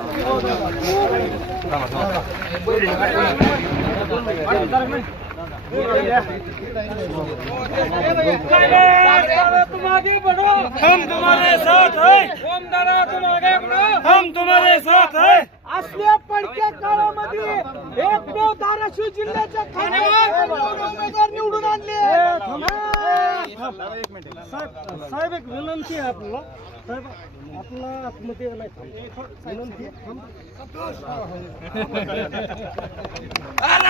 હમ તુમરે સાથ હૈ હમ દાદા તુમ આગે બઢો હમ તુમરે સાથ હૈ અસલી પડકે કાળા મધી એક દો દારાશુ જિલ્લા ચા ખાને વાર साहब एक विनंती है आप लोग साहब आप लोग आप मुझे नहीं विनंती हम संतोष